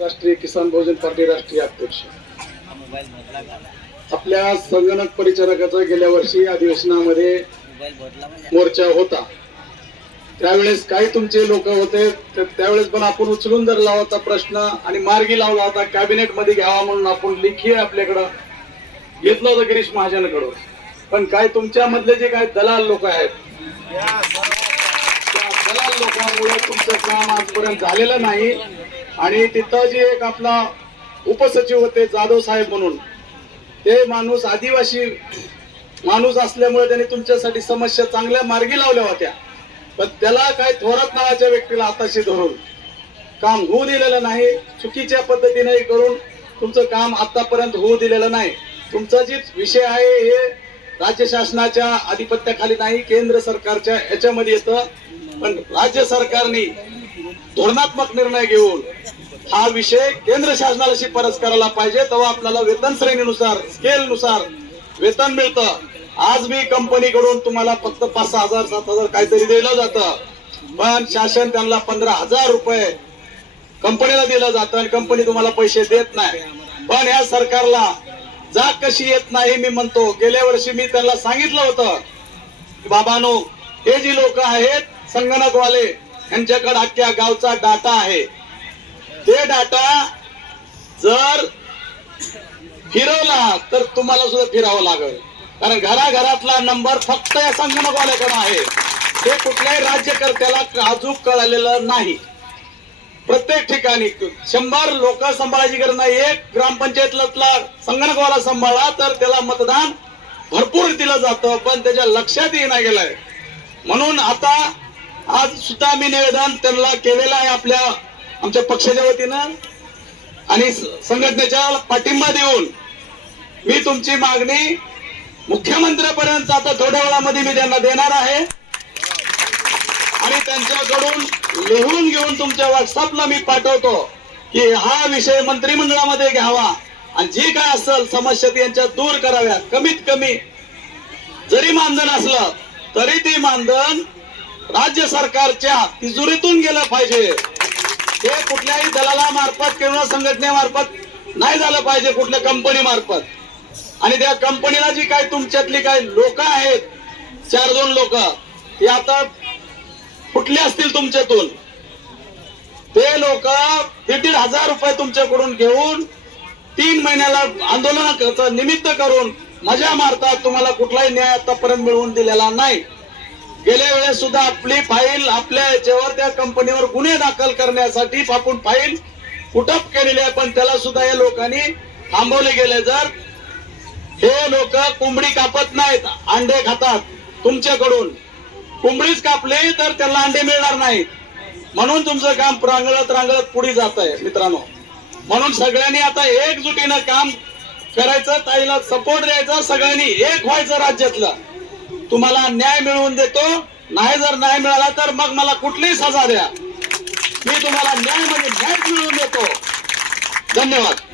राष्ट्रीय किसान बहुजन पार्टी राष्ट्रीय अध्यक्ष. आपल्या संगणक परिचारकाचा गेल्या वर्षी अधिवेशनामध्ये मोर्चा होता. त्यावेळेस काही तुमचे लोक होते तर त्यावेळेस पण आपण उचलून धरला होता प्रश्न आणि मार्गी लावला होता कॅबिनेटमध्ये घ्यावा म्हणून आपण लेखी आपल्याकडं घेतलं होतं गिरीश महाजनकडून. पण काय तुमच्या मधले जे काय दलाल लोक आहेत त्या दलाल लोकांमुळे तुमचं काम आजपर्यंत झालेलं नाही. आणि तिथं जे एक आपला उपसचिव होते जाधव साहेब म्हणून ते माणूस आदिवासी माणूस असल्यामुळे त्यांनी तुमच्यासाठी समस्या चांगल्या मार्गी लावल्या होत्या. पण त्याला काय थोरात नावाच्या व्यक्तीला हाताशी धरून काम होऊ दिलेलं नाही चुकीच्या पद्धतीने करून तुमचं काम आतापर्यंत होऊ दिलेलं नाही. तुमचा जे विषय आहे हे राज्य शासनाच्या आधिपत्याखाली नाही केंद्र सरकारच्या याच्यामध्ये येतं. पण राज्य सरकारने धोरणात्मक निर्णय घेऊन हा विषय केंद्र शासनाला शिफारस करायला पाहिजे तेव्हा आपल्याला वेतन श्रेणीनुसार स्केलनुसार वेतन मिळतं. आज मी कंपनीकडून तुम्हाला फक्त पाच सहा हजार सात हजार काहीतरी दिलं जातं. पण शासन त्यांना पंधरा हजार रुपये कंपनीला दिलं जातं आणि कंपनी तुम्हाला पैसे देत नाही. पण या सरकारला जाग कशी येत नाही मी म्हणतो. गेल्या वर्षी मी त्यांना सांगितलं होतं बाबानो हे जी लोक आहेत संगणकवाले यांच्याकडे अख्ख्या गावचा डाटा आहे. ते डाटा जर फिरवला तर तुम्हाला सुद्धा फिरावं लागेल. कारण घराघरातला नंबर फक्त या संगणकवाल्याकडे आहे. ते कुठल्याही राज्यकर्त्याला अजून कळलेलं नाही. प्रत्येक ठिकाणी शंभर लोक सांभाळायची गरज नाही. एक ग्रामपंचायतला संगणकवाला सांभाळा तर त्याला मतदान भरपूर दिलं जातं पण त्याच्या लक्षात येईना गेलंय. म्हणून आता आज सुद्धा मी निवेदन त्यांना केलेलं आहे आपल्या आमच्या पक्षाच्या वतीनं. आणि संघटनेच्या पाठिंबा देऊन मी तुमची मागणी मुख्यमंत्र्यापर्यंत आता थोड्या वेळामध्ये मी त्यांना देणार आहे. आणि त्यांच्याकडून लिहून घेऊन तुमच्या व्हॉट्सअपला मी पाठवतो की हा विषय मंत्रिमंडळामध्ये घ्यावा. आणि जे काय असेल समस्या यांच्या दूर कराव्या कमीत कमी जरी मानधन असलं तरी ते मानधन राज्य सरकारच्या तिजोरीतून गेलं पाहिजे. हे कुठल्याही दलाला मार्फत किंवा संघटनेमार्फत नाही झालं पाहिजे कुठल्या कंपनी मार्फत. आणि त्या कंपनीला जी काय तुमच्यातली काय लोक आहेत चार दोन लोक ते आता कुठले असतील तुमच्यातून? ते लोक दीड दीड हजार रुपये तुमच्याकडून घेऊन तीन महिन्याला आंदोलन निमित्त करून मजा मारतात तुम्हाला कुठलाही न्याय आतापर्यंत मिळवून दिलेला नाही. गेल्या वेळेस सुद्धा आपली फाईल आपल्या याच्यावर त्या कंपनीवर गुन्हे दाखल करण्यासाठी आपण फाईल कुटप केलेली आहे पण त्याला सुद्धा या लोकांनी थांबवले गेले. जर हे लोक कोंबडी कापत नाहीत अंडे खातात तुमच्याकडून कोंबडीच कापली तर त्याला अंडे मिळणार नाहीत. म्हणून तुमचं काम रांगळत रांगळत पुढे जात आहे मित्रांनो. म्हणून सगळ्यांनी आता एकजुटीनं काम करायचं ताईला सपोर्ट द्यायचा सगळ्यांनी एक व्हायचं राज्यातलं. तुम्हाला न्याय मिळवून देतो. नाही जर न्याय मिळाला तर मग मला कुठलीही सजा द्या. मी तुम्हाला न्याय म्हणजे न्याय मिळवून देतो. धन्यवाद.